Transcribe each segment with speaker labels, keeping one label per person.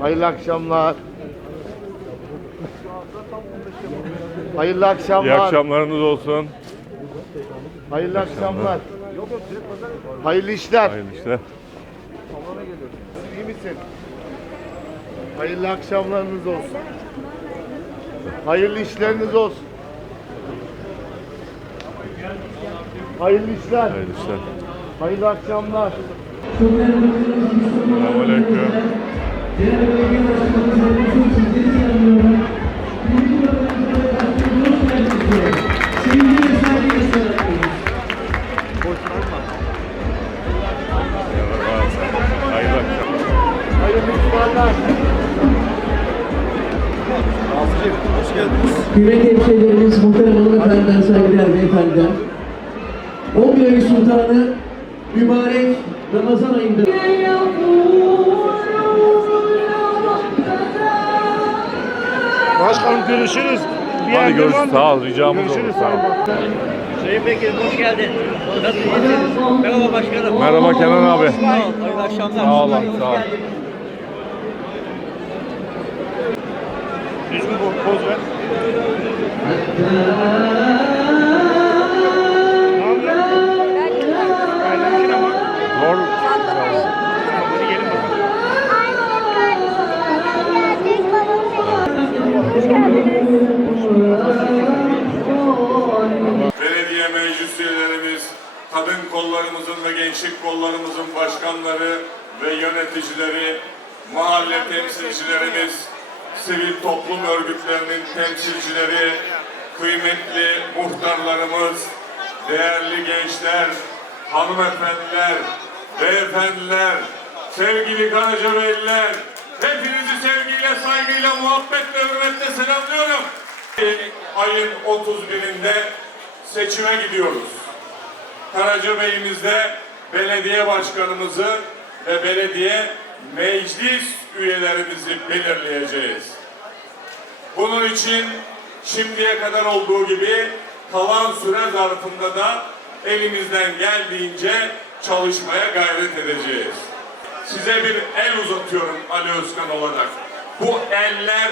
Speaker 1: Hayırlı akşamlar. Hayırlı akşamlar.
Speaker 2: İyi akşamlarınız olsun.
Speaker 1: Hayırlı akşamlar. Hayırlı işler.
Speaker 2: Hayırlı işler.
Speaker 1: İyi misin? Hayırlı akşamlarınız olsun. Hayırlı işleriniz olsun. Hayırlı işler.
Speaker 2: Hayırlı işler.
Speaker 1: Hayırlı akşamlar.
Speaker 2: Selamünaleyküm.
Speaker 3: Kıymetli hemşehrilerimiz, muhterem hanımefendiler, saygıdeğer beyefendiler. 11 ayı sultanı mübarek Ramazan ayında
Speaker 1: Başkanım görüşürüz. Bir
Speaker 2: Hadi görüşürüz. Sağ ol. Ricamız olur.
Speaker 1: Görüşürüz.
Speaker 2: Sağ ol.
Speaker 4: Sayın Vekilim hoş geldin. Nasılsınız? Merhaba başkanım.
Speaker 2: Merhaba Kenan abi.
Speaker 4: Sağ ol. Hayırlı akşamlar.
Speaker 2: Sağ olun,
Speaker 4: Hoş
Speaker 2: sağ ol.
Speaker 4: geldin.
Speaker 1: Düzgün poz- poz ver.
Speaker 2: Zor.
Speaker 5: Belediye meclis üyelerimiz, kadın kollarımızın ve gençlik kollarımızın başkanları ve yöneticileri, mahalle temsilcilerimiz, sivil toplum örgütlerinin temsilcileri, kıymetli muhtarlarımız, değerli gençler, hanımefendiler, beyefendiler, sevgili Karacabeyliler, hepinizi sevgiyle, saygıyla, muhabbetle, hürmetle selamlıyorum. Ayın 31'inde seçime gidiyoruz. Karacabeyimizde belediye başkanımızı ve belediye meclis üyelerimizi belirleyeceğiz. Bunun için şimdiye kadar olduğu gibi kalan süre zarfında da elimizden geldiğince çalışmaya gayret edeceğiz. Size bir el uzatıyorum Ali Özkan olarak. Bu eller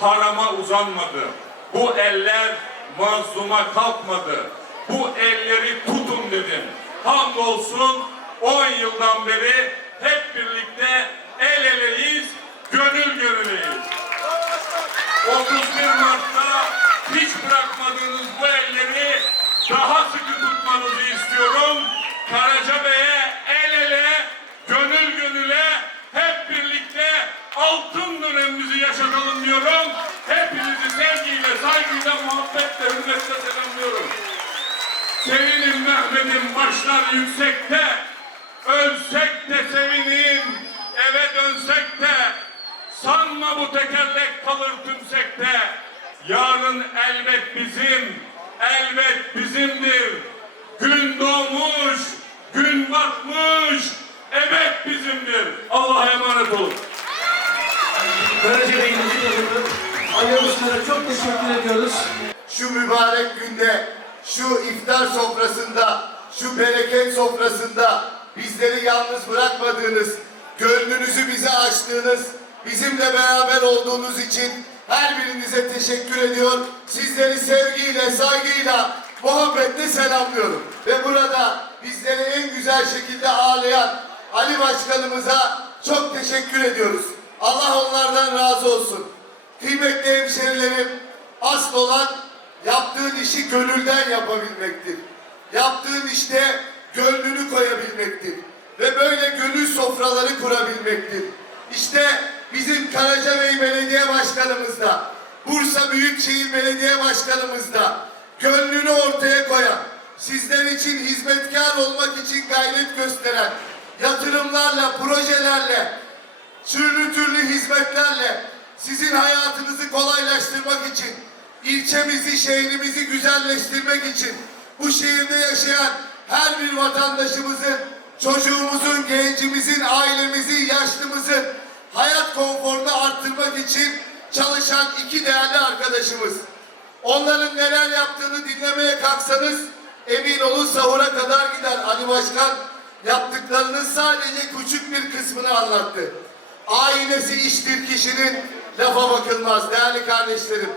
Speaker 5: harama uzanmadı. Bu eller mazluma kalkmadı. Bu elleri tutun dedim. Hamdolsun 10 yıldan beri hep birlikte el eleyiz, gönül gönüleyiz. 31 Mart'ta hiç bırakmadığınız bu elleri daha sıkı tutmanızı istiyorum. Karacabey'e el ele, gönül gönüle hep birlikte altın dönemimizi diyorum. Hepinizi sevgiyle, saygıyla, muhabbetle, hürmetle selamlıyorum. Sevinim Mehmet'im başlar yüksekte, ölsek de sevinin, eve dönsek de, sanma bu tekerlek kalır tümsekte. Yarın elbet bizim, elbet bizimdir. Gün doğmuş, gün batmış, ebed bizimdir. Allah'a emanet olun.
Speaker 3: Karacabey'imizin adına Ali Özkan'a çok teşekkür ediyoruz.
Speaker 6: şu mübarek günde, şu iftar sofrasında, şu bereket sofrasında bizleri yalnız bırakmadığınız, gönlünüzü bize açtığınız, bizimle beraber olduğunuz için her birinize teşekkür ediyor. Sizleri sevgiyle, saygıyla, muhabbetle selamlıyorum. Ve burada bizleri en güzel şekilde ağırlayan Ali Başkanımıza çok teşekkür ediyoruz. Allah onlardan razı olsun. Kıymetli hemşerilerim, asıl olan yaptığın işi gönülden yapabilmektir. Yaptığın işte gönlünü koyabilmektir. Ve böyle gönül sofraları kurabilmektir. İşte bizim Karacabey Belediye Başkanımız da, Bursa Büyükşehir Belediye Başkanımız da gönlünü ortaya koyan, sizler için hizmetkar olmak için gayret gösteren, yatırımlarla, projelerle, türlü türlü hizmetlerle sizin hayatınızı kolaylaştırmak için, ilçemizi, şehrimizi güzelleştirmek için bu şehirde yaşayan her bir vatandaşımızın, çocuğumuzun, gencimizin, ailemizin, yaşlımızın hayat konforunu arttırmak için çalışan iki değerli arkadaşımız. Onların neler yaptığını dinlemeye kalksanız emin olun sahura kadar gider Ali Başkan yaptıklarının sadece küçük bir kısmını anlattı. Aynesi iştir kişinin lafa bakılmaz değerli kardeşlerim.